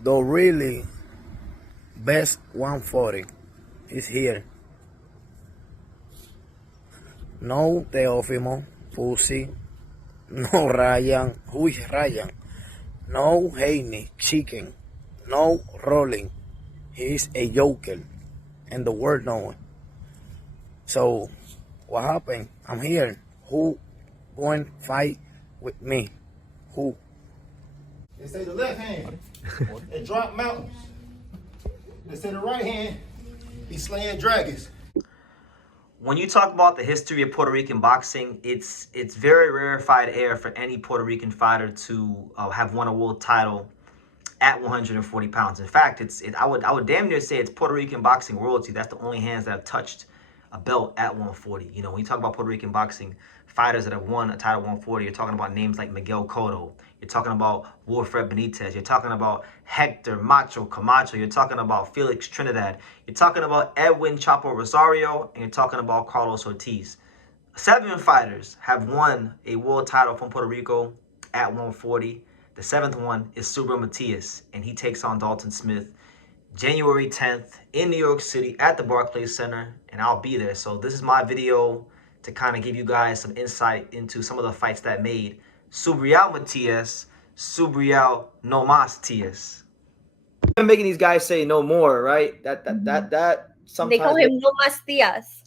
The really best 140 is here. No Teófimo, Pussy, no Ryan, who is Ryan? No Haney, Chicken, no Rolling. He's a joker, and the word no. So, what happened? I'm here. Who going fight with me? Who? They say the left hand, it drop mountains. They say the right hand, be slaying dragons. When you talk about the history of Puerto Rican boxing, it's very rarefied air for any Puerto Rican fighter to have won a world title at 140 pounds. In fact, I would damn near say it's Puerto Rican boxing royalty. That's the only hands that have touched a belt at 140. You know, when you talk about Puerto Rican boxing fighters that have won a title 140, you're talking about names like Miguel Cotto. You're talking about Wilfred Benitez. You're talking about Hector Macho Camacho. You're talking about Felix Trinidad. You're talking about Edwin Chapo Rosario. And you're talking about Carlos Ortiz. 7 fighters have won a world title from Puerto Rico at 140. The 7th one is Subriel Matias, and he takes on Dalton Smith January 10th in New York City at the Barclays Center, and I'll be there. So this is my video to kind of give you guys some insight into some of the fights that made Subriel Matias, Subriel No Mas-Tias. I'm making these guys say no more, right? That sometimes they call him No Mas-Tias.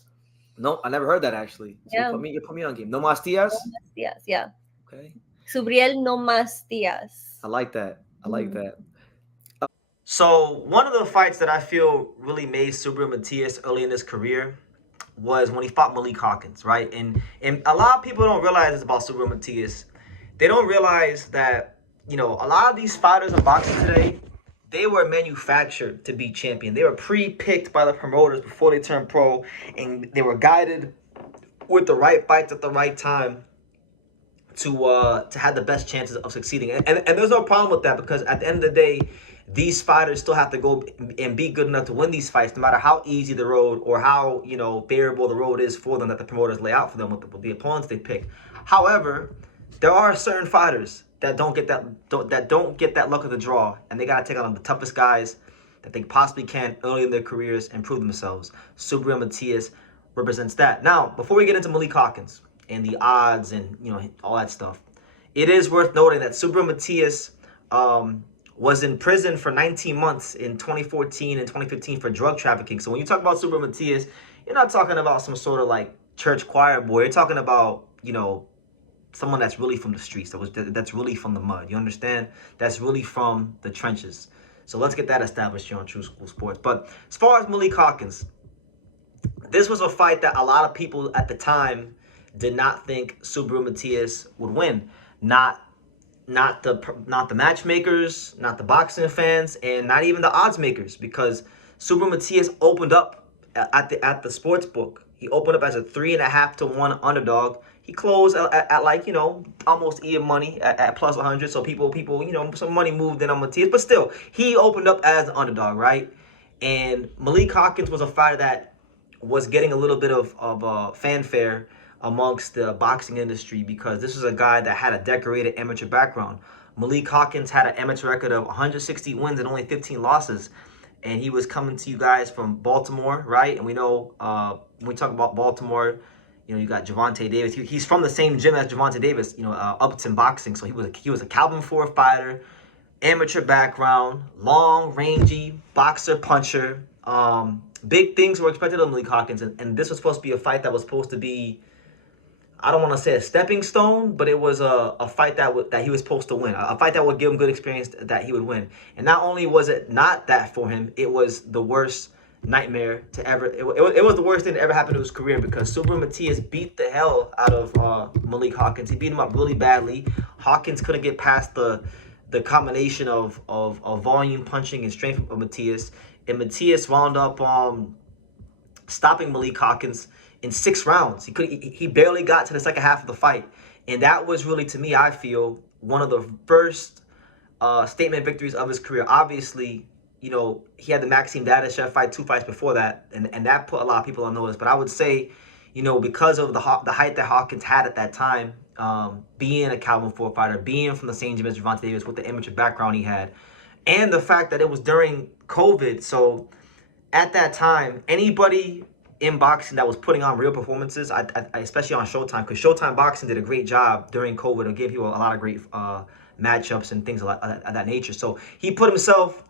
No, I never heard that actually. So Yeah. you put me on game. No Mas-Tias? No Mas-Tias, yeah. Okay. Subriel No Mas-Tias. I like that. I like that. So one of the fights that I feel really made Subriel Matias early in his career was when he fought Malik Hawkins, right? And a lot of people don't realize this about Subriel Matias. They don't realize that, you know, a lot of these fighters in boxing today, they were manufactured to be champion. They were pre-picked by the promoters before they turned pro, and they were guided with the right fights at the right time to have the best chances of succeeding. And there's no problem with that, because at the end of the day, these fighters still have to go and be good enough to win these fights, no matter how easy the road or how, you know, favorable the road is for them that the promoters lay out for them with the opponents they pick. However, there are certain fighters that don't get that luck of the draw, and they gotta take on the toughest guys that they possibly can early in their careers and prove themselves. Subriel Matias represents that. Now, before we get into Malik Hawkins and the odds and, you know, all that stuff, it is worth noting that Subriel Matias was in prison for 19 months in 2014 and 2015 for drug trafficking. So when you talk about Subriel Matias, you're not talking about some sort of like church choir boy. You're talking about, you know, someone that's really from the streets, that's really from the mud. You understand? That's really from the trenches. So let's get that established here on True School Sports. But as far as Malik Hawkins, this was a fight that a lot of people at the time did not think Subriel Matias would win. Not the matchmakers, not the boxing fans, and not even the odds makers, because Subriel Matias opened up at the sports book. He opened up as a 3.5 to 1 underdog. He closed at like, you know, almost even money at plus 100. So people, you know, some money moved in on Matias, but still, he opened up as an underdog, right? And Malik Hawkins was a fighter that was getting a little bit of fanfare amongst the boxing industry, because this was a guy that had a decorated amateur background. Malik Hawkins had an amateur record of 160 wins and only 15 losses. And he was coming to you guys from Baltimore, right? And we know when we talk about Baltimore, you know, you got Gervonta Davis. He's from the same gym as Gervonta Davis, you know, Upton Boxing. So he was a Calvin Ford fighter, amateur background, long, rangy, boxer, puncher. Big things were expected of Malik Hawkins. And this was supposed to be a fight that was supposed to be, I don't want to say a stepping stone, but it was a fight that he was supposed to win. A fight that would give him good experience that he would win. And not only was it not that for him, it was the worst nightmare to ever. It was the worst thing that ever happened to his career, because Subriel Matias beat the hell out of Malik Hawkins. He beat him up really badly. Hawkins couldn't get past the combination of volume punching and strength of Matias. And Matias wound up stopping Malik Hawkins in 6 rounds. He barely got to the second half of the fight. And that was really, to me, I feel, one of the first statement victories of his career. Obviously, you know, he had the Maxime Dadashev fight 2 fights before that, and that put a lot of people on notice. But I would say, you know, because of the height that Hawkins had at that time, being a Calvin Ford fighter, being from the same gym as Gervonta Davis with the amateur background he had, and the fact that it was during COVID. So at that time, anybody in boxing that was putting on real performances, I especially on Showtime, because Showtime Boxing did a great job during COVID and gave people a lot of great matchups and things of that nature. So he put himself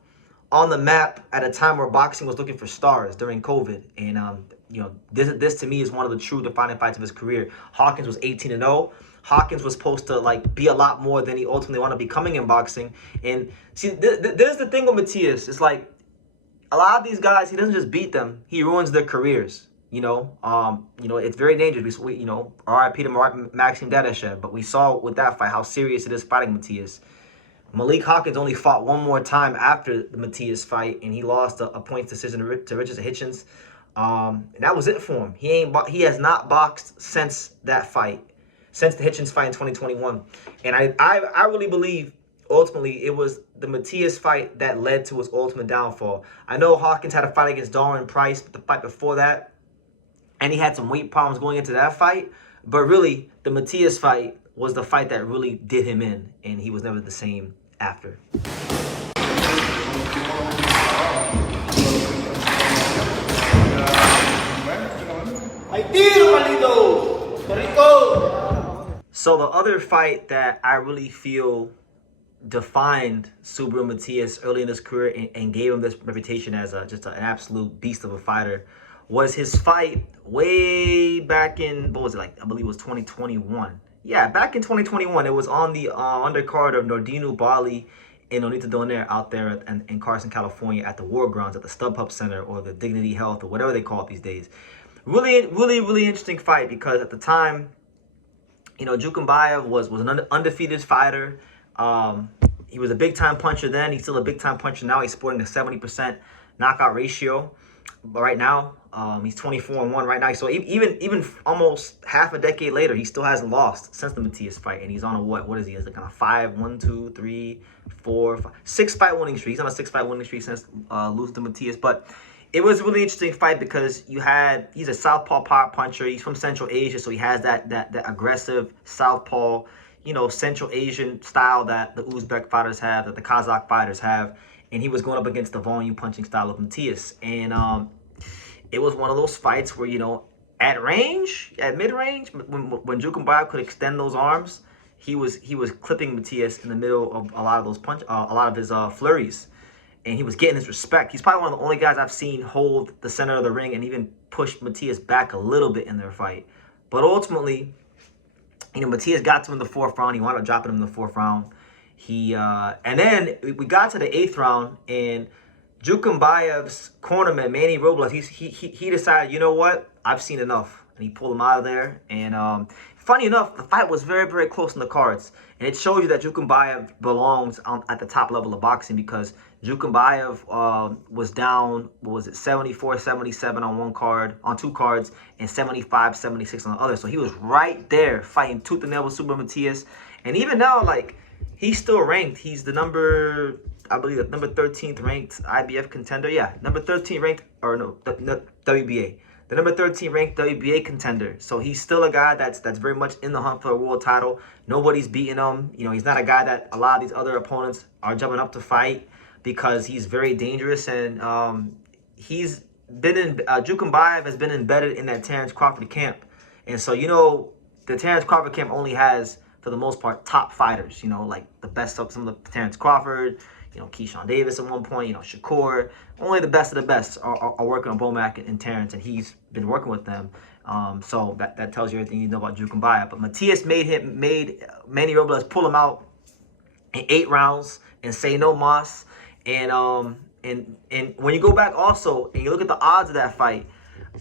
on the map at a time where boxing was looking for stars during COVID. And, you know, this to me is one of the true defining fights of his career. Hawkins was 18-0. Hawkins was supposed to, like, be a lot more than he ultimately wound up becoming in boxing. And see, there's the thing with Matias. It's like, a lot of these guys, he doesn't just beat them, he ruins their careers. You know, it's very dangerous. We you know, R.I.P. to Maxim Dadashev, but we saw with that fight how serious it is fighting Matias. Malik Hawkins only fought one more time after the Matias fight, and he lost a points decision to Richard Hitchens. And that was it for him. He has not boxed since that fight, since the Hitchens fight in 2021. And I really believe ultimately it was the Matias fight that led to his ultimate downfall. I know Hawkins had a fight against Darwin Price, but the fight before that, and he had some weight problems going into that fight. But really, the Matias fight was the fight that really did him in, and he was never the same after. So the other fight that I really feel defined Subriel Matias early in his career and gave him this reputation as just an absolute beast of a fighter was his fight way back in, what was it, like, I believe it was 2021. Yeah, back in 2021, it was on the undercard of Nordinu Bali and Onita Donaire out there in Carson, California at the War Grounds at the StubHub Center or the Dignity Health or whatever they call it these days. Really, really, really interesting fight because at the time, you know, Jukembayev was an undefeated fighter. He was a big-time puncher then. He's still a big-time puncher now. He's sporting a 70% knockout ratio. But right now, he's 24-1 right now. So even almost half a decade later, he still hasn't lost since the Matias fight. And he's on a what is he? He's like on a 6-fight winning streak. He's on a 6-fight winning streak since losing to Matias. But it was a really interesting fight because he's a southpaw power puncher. He's from Central Asia, so he has that aggressive southpaw, you know, Central Asian style that the Uzbek fighters have, that the Kazakh fighters have. And he was going up against the volume punching style of Matias. And it was one of those fights where, you know, at range, at mid-range, when Jukembayev could extend those arms, he was clipping Matias in the middle of a lot of those a lot of his flurries. And he was getting his respect. He's probably one of the only guys I've seen hold the center of the ring and even push Matias back a little bit in their fight. But ultimately, you know, Matias got to him in the 4th round. He wound up dropping him in the 4th round. And then we got to the 8th round, and Jukembayev's cornerman, Manny Robles, he decided, you know what, I've seen enough, and he pulled him out of there. And funny enough, the fight was very, very close in the cards, and it shows you that Jukembayev belongs at the top level of boxing because Jukembayev was down, what was it, 74-77 on one card, on 2 cards, and 75-76 on the other. So he was right there fighting tooth and nail with Subriel Matias, and even now, like, he's still ranked. He's the number 13th ranked IBF contender. Yeah, number 13 ranked, or no, WBA. The number 13 ranked WBA contender. So he's still a guy that's very much in the hunt for a world title. Nobody's beating him. You know, he's not a guy that a lot of these other opponents are jumping up to fight because he's very dangerous. And he's been in, Jukembayev has been embedded in that Terrence Crawford camp. And so, you know, the Terrence Crawford camp only has, for the most part, top fighters, you know, like the best of some of the Terrence Crawford, you know, Keyshawn Davis at one point, you know, Shakur. Only the best of the best are working on Bomac and Terrence, and he's been working with them. So that tells you everything you know about Jukembayev. But Matias made Manny Robles pull him out in 8 rounds and say no mas. And when you go back also and you look at the odds of that fight,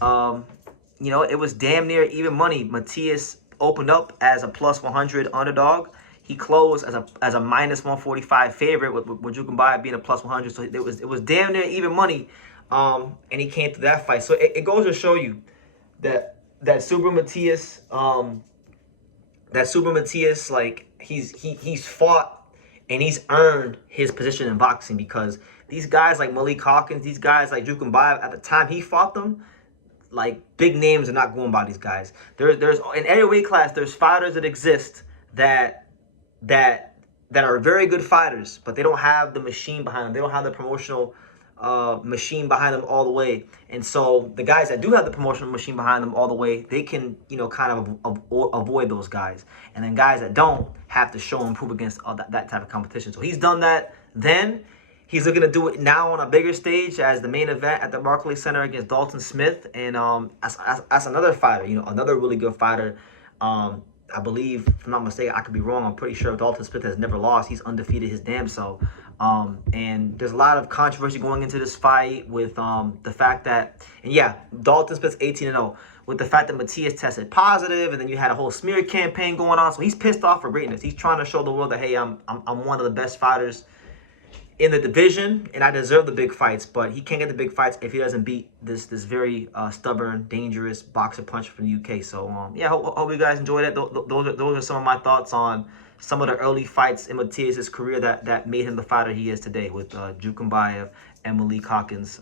you know, it was damn near even money. Matias opened up as a +100 underdog. He closed as a -145 favorite with Jukembayev being a +100. So it was damn near even money. And he came through that fight. So it goes to show you that Subriel Matias, like, he's fought and he's earned his position in boxing, because these guys like Malik Hawkins, these guys like Jukembayev, at the time he fought them, like, big names are not going by these guys. There's in every weight class, there's fighters that exist that that are very good fighters, but they don't have the machine behind them. They don't have the promotional machine behind them all the way. And so the guys that do have the promotional machine behind them all the way, they can, you know, kind of avoid those guys. And then guys that don't have to show and prove against that type of competition. So he's done that then. He's looking to do it now on a bigger stage as the main event at the Barclays Center against Dalton Smith. And as another fighter, you know, another really good fighter. I believe, if I'm not mistaken, I could be wrong. I'm pretty sure Dalton Smith has never lost. He's undefeated his damn self. And there's a lot of controversy going into this fight with the fact that, and yeah, Dalton Smith's 18-0, with the fact that Matias tested positive, and then you had a whole smear campaign going on. So he's pissed off for greatness. He's trying to show the world that, hey, I'm one of the best fighters in the division, and I deserve the big fights, but he can't get the big fights if he doesn't beat this very stubborn, dangerous boxer puncher from the UK. So yeah, hope you guys enjoyed it. Those are some of my thoughts on some of the early fights in Matias' career that made him the fighter he is today, with Jukembayev and Malik Hawkins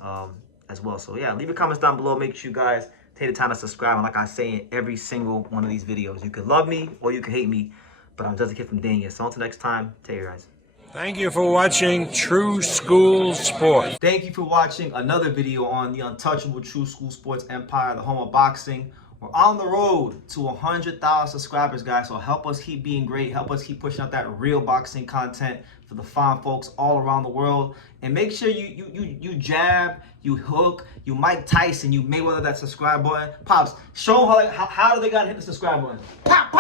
as well. So yeah, leave your comments down below. Make sure you guys take the time to subscribe. And like I say in every single one of these videos, you can love me or you can hate me, but I'm just a kid from Dania. So until next time, take care, guys. Thank you for watching True School Sports. Thank you for watching another video on the untouchable True School Sports empire, the home of boxing. We're on the road to 100,000 subscribers, guys. So help us keep being great. Help us keep pushing out that real boxing content for the fine folks all around the world. And make sure you jab, you hook, you Mike Tyson, you Mayweather that subscribe button. Pops, show them how do they gotta hit the subscribe button. Pop, pop.